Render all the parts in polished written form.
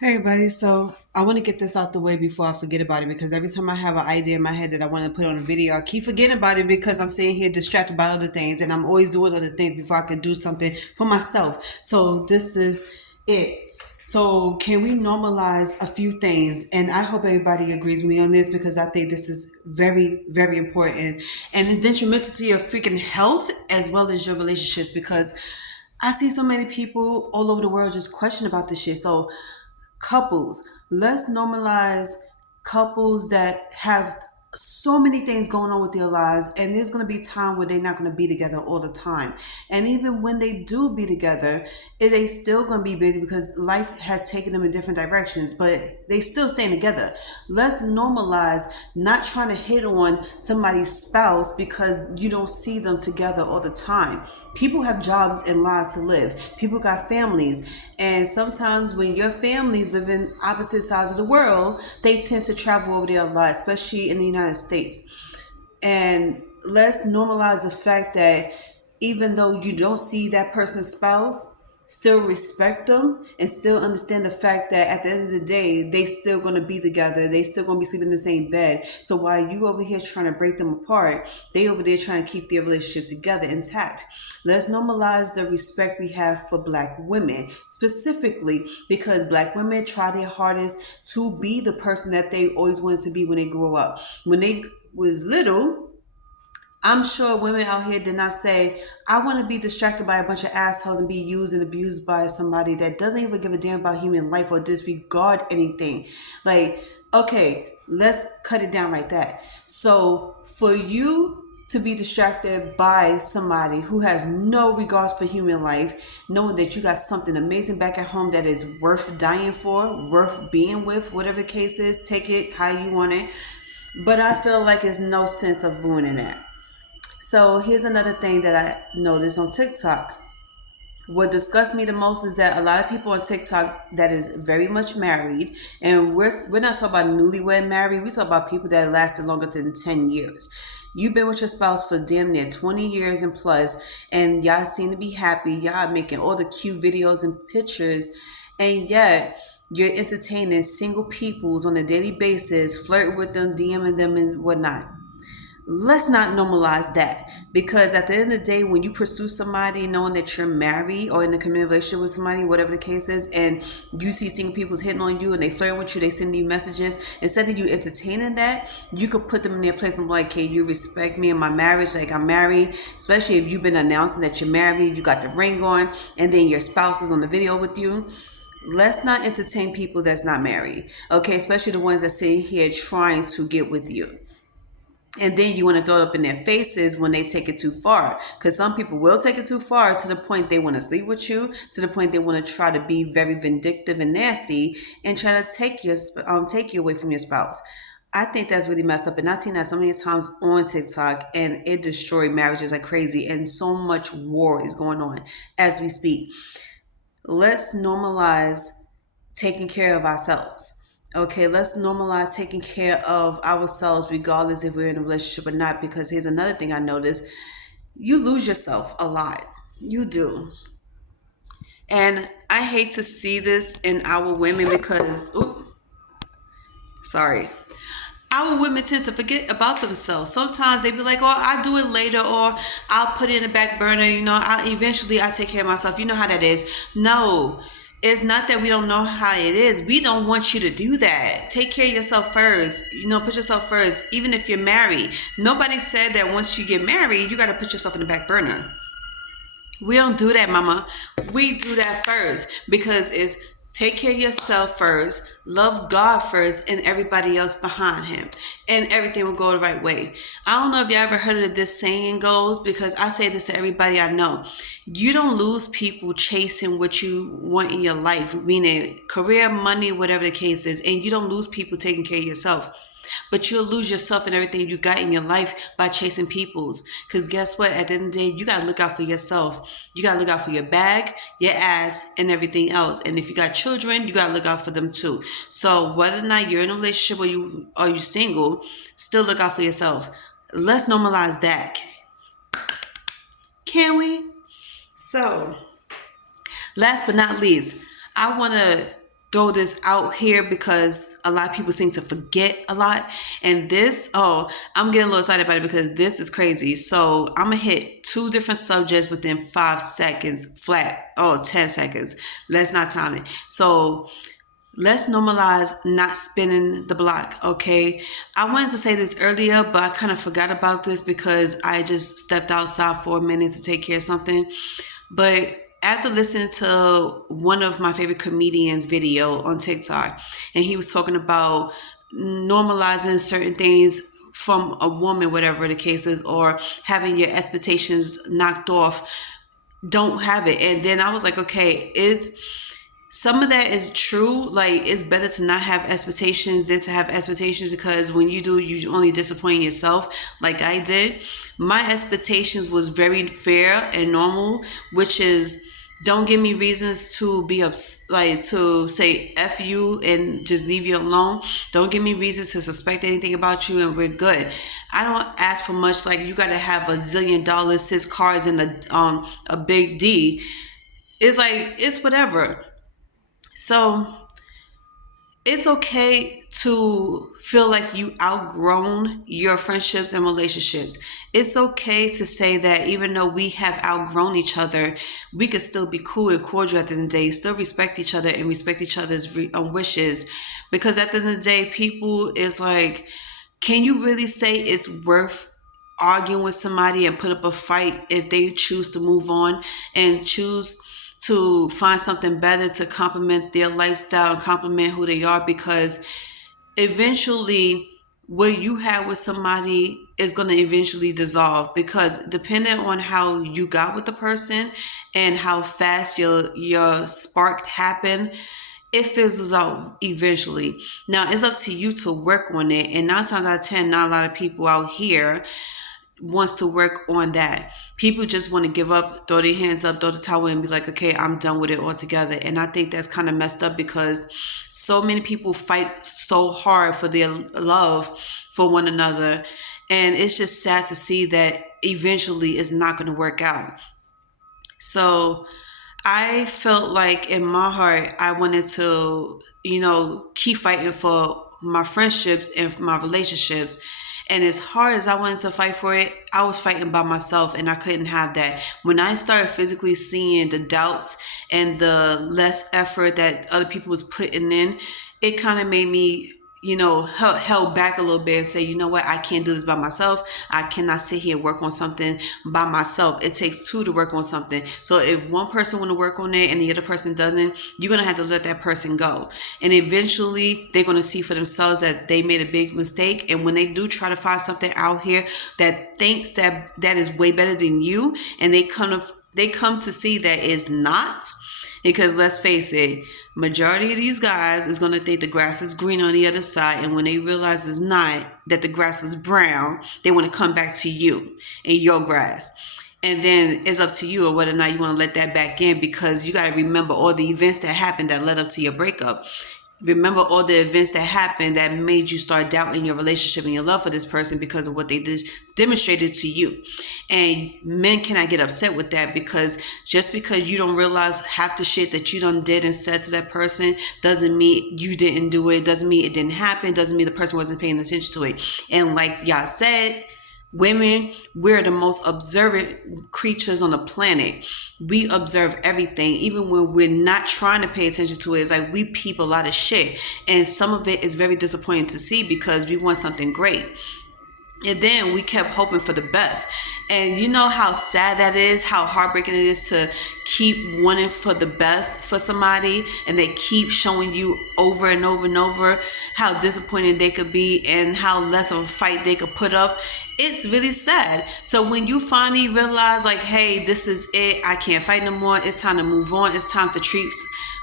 Hey everybody, so I want to get this out the way before I forget about it because every time I have an idea in my head that I want to put on a video, I keep forgetting about it because I'm sitting here distracted by other things and I'm always doing other things before I can do something for myself. So this is it. So can we normalize a few things? And I hope everybody agrees with me on this because I think this is very, very important and it's detrimental to your freaking health as well as your relationships because I see so many people all over the world just question about this shit. So couples, let's normalize couples that have so many things going on with their lives, and there's going to be time where they're not going to be together all the time. And even when they do be together, they still going to be busy because life has taken them in different directions, but they still staying together. Let's normalize not trying to hit on somebody's spouse because you don't see them together all the time. People have jobs and lives to live. People got families. And sometimes when your families live in opposite sides of the world, they tend to travel over there a lot, especially in the United States. And let's normalize the fact that even though you don't see that person's spouse, still respect them and still understand the fact that at the end of the day, they still going to be together. They still going to be sleeping in the same bed. So while you over here trying to break them apart, they over there trying to keep their relationship together intact. Let's normalize the respect we have for black women, specifically because black women try their hardest to be the person that they always wanted to be when they grew up. When they was little, I'm sure women out here did not say, I want to be distracted by a bunch of assholes and be used and abused by somebody that doesn't even give a damn about human life or disregard anything. Like, okay, let's cut it down like that. So for you to be distracted by somebody who has no regards for human life, knowing that you got something amazing back at home that is worth dying for, worth being with, whatever the case is, take it how you want it. But I feel like there's no sense of ruining that. So here's another thing that I noticed on TikTok. What disgusts me the most is that a lot of people on TikTok that is very much married, and we're not talking about newlywed married. We talk about people that lasted longer than 10 years. You've been with your spouse for damn near 20 years and plus, and y'all seem to be happy. Y'all making all the cute videos and pictures, and yet you're entertaining single peoples on a daily basis, flirting with them, DMing them, and whatnot. Let's not normalize that because at the end of the day, when you pursue somebody knowing that you're married or in a committed relationship with somebody, whatever the case is, and you see single people's hitting on you and they flirting with you, they send you messages, instead of you entertaining that, you could put them in their place and be like, hey, you respect me and my marriage, like I'm married, especially if you've been announcing that you're married, you got the ring on, and then your spouse is on the video with you. Let's not entertain people that's not married, okay, especially the ones that sit here trying to get with you. And then you want to throw it up in their faces when they take it too far, because some people will take it too far to the point they want to sleep with you, to the point they want to try to be very vindictive and nasty and try to take you away from your spouse. I think that's really messed up, and I've seen that so many times on TikTok, and it destroyed marriages like crazy, and so much war is going on as we speak. Let's normalize taking care of ourselves. Okay, let's normalize taking care of ourselves regardless if we're in a relationship or not. Because here's another thing I noticed: you lose yourself a lot. You do. And I hate to see this in our women because, sorry, our women tend to forget about themselves. Sometimes they be like, "Oh, I'll do it later," or "I'll put it in the back burner." I take care of myself. You know how that is. No, it's not that we don't know how it is. We don't want you to do that. Take care of yourself first. Put yourself first. Even if you're married, nobody said that once you get married, you got to put yourself in the back burner. We don't do that, mama. We do that first because it's take care of yourself first, love God first, and everybody else behind him. And everything will go the right way. I don't know if you ever heard of this saying goes, because I say this to everybody I know. You don't lose people chasing what you want in your life, meaning career, money, whatever the case is, and you don't lose people taking care of yourself. But you'll lose yourself and everything you got in your life by chasing people's. Because guess what? At the end of the day, you got to look out for yourself. You got to look out for your bag, your ass, and everything else. And if you got children, you got to look out for them too. So whether or not you're in a relationship or you single, still look out for yourself. Let's normalize that. Can we? So, last but not least, I want to throw this out here because a lot of people seem to forget a lot. And this, oh, I'm getting a little excited about it because this is crazy. So I'm going to hit two different subjects within 5 seconds flat. Oh, 10 seconds. Let's not time it. So let's normalize not spinning the block, okay? I wanted to say this earlier, but I kind of forgot about this because I just stepped outside for a minute to take care of something. But after listening to one of my favorite comedians' video on TikTok, and he was talking about normalizing certain things from a woman, whatever the case is, or having your expectations knocked off, don't have it. And then I was like, okay, is some of that is true. Like, it's better to not have expectations than to have expectations, because when you do, you only disappoint yourself, like I did. My expectations was very fair and normal, which is, don't give me reasons to be like to say F you and just leave you alone. Don't give me reasons to suspect anything about you and we're good. I don't ask for much. Like, you gotta have $1 zillion, 6 cars, and a big D. It's like, it's whatever. So it's okay to feel like you outgrown your friendships and relationships. It's okay to say that even though we have outgrown each other, we could still be cool and cordial at the end of the day, still respect each other and respect each other's wishes. Because at the end of the day, people is like, can you really say it's worth arguing with somebody and put up a fight if they choose to move on and choose to find something better to complement their lifestyle and complement who they are? Because eventually what you have with somebody is going to eventually dissolve, because depending on how you got with the person and how fast your spark happened, it fizzles out eventually. Now it's up to you to work on it, and 9 times out of 10, not a lot of people out here wants to work on that. People just want to give up, throw their hands up, throw the towel, and be like, okay, I'm done with it altogether. And I think that's kind of messed up, because so many people fight so hard for their love for one another. And it's just sad to see that eventually it's not going to work out. So I felt like in my heart, I wanted to, keep fighting for my friendships and for my relationships. And as hard as I wanted to fight for it, I was fighting by myself, and I couldn't have that. When I started physically seeing the doubts and the less effort that other people was putting in, it kind of made me, held back a little bit and say, you know what, I can't do this by myself. I cannot sit here and work on something by myself. It takes two to work on something. So if one person want to work on it and the other person doesn't, you're going to have to let that person go. And eventually they're going to see for themselves that they made a big mistake. And when they do try to find something out here that thinks that is way better than you, and they come to see that it's not, because let's face it, majority of these guys is going to think the grass is green on the other side. And when they realize it's not, that the grass is brown, they want to come back to you and your grass. And then it's up to you or whether or not you want to let that back in, because you got to remember all the events that happened that led up to your breakup. Remember all the events that happened that made you start doubting your relationship and your love for this person because of what they demonstrated to you. And men cannot get upset with that, because just because you don't realize half the shit that you done did and said to that person doesn't mean you didn't do it, doesn't mean it didn't happen, doesn't mean the person wasn't paying attention to it. And like y'all said, women, we're the most observant creatures on the planet. We observe everything, even when we're not trying to pay attention to it. It's like we peep a lot of shit, and some of it is very disappointing to see because we want something great. And then we kept hoping for the best. And you know how sad that is, how heartbreaking it is to keep wanting for the best for somebody, and they keep showing you over and over and over how disappointed they could be and how less of a fight they could put up. It's really sad. So when you finally realize, like, hey, this is it, I can't fight no more, it's time to move on, it's time to treat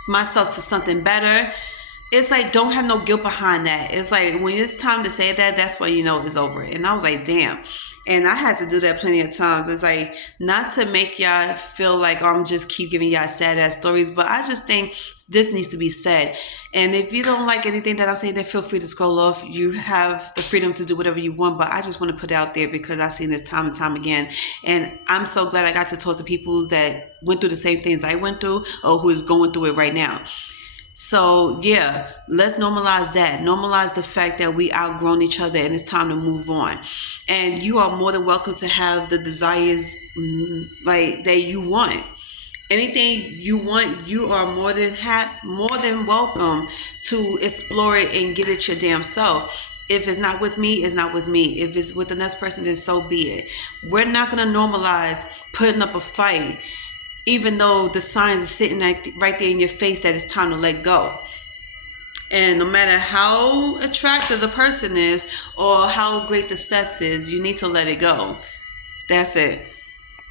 myself to something better, it's like, don't have no guilt behind that. It's like, when it's time to say that, that's when you know it's over. And I was like, damn. And I had to do that plenty of times. It's like, not to make y'all feel like, oh, I'm just keep giving y'all sad ass stories, but I just think this needs to be said. And if you don't like anything that I'm saying, then feel free to scroll off. You have the freedom to do whatever you want, but I just want to put it out there because I've seen this time and time again. And I'm so glad I got to talk to people that went through the same things I went through, or who is going through it right now. So yeah, let's normalize that. Normalize the fact that we outgrown each other and it's time to move on. And you are more than welcome to have the desires like that you want. Anything you want, you are more than welcome to explore it and get it your damn self. If it's not with me, it's not with me. If it's with the next person, then so be it. We're not gonna normalize putting up a fight, even though the signs are sitting right there in your face that it's time to let go. And no matter how attractive the person is or how great the sex is, you need to let it go. That's it.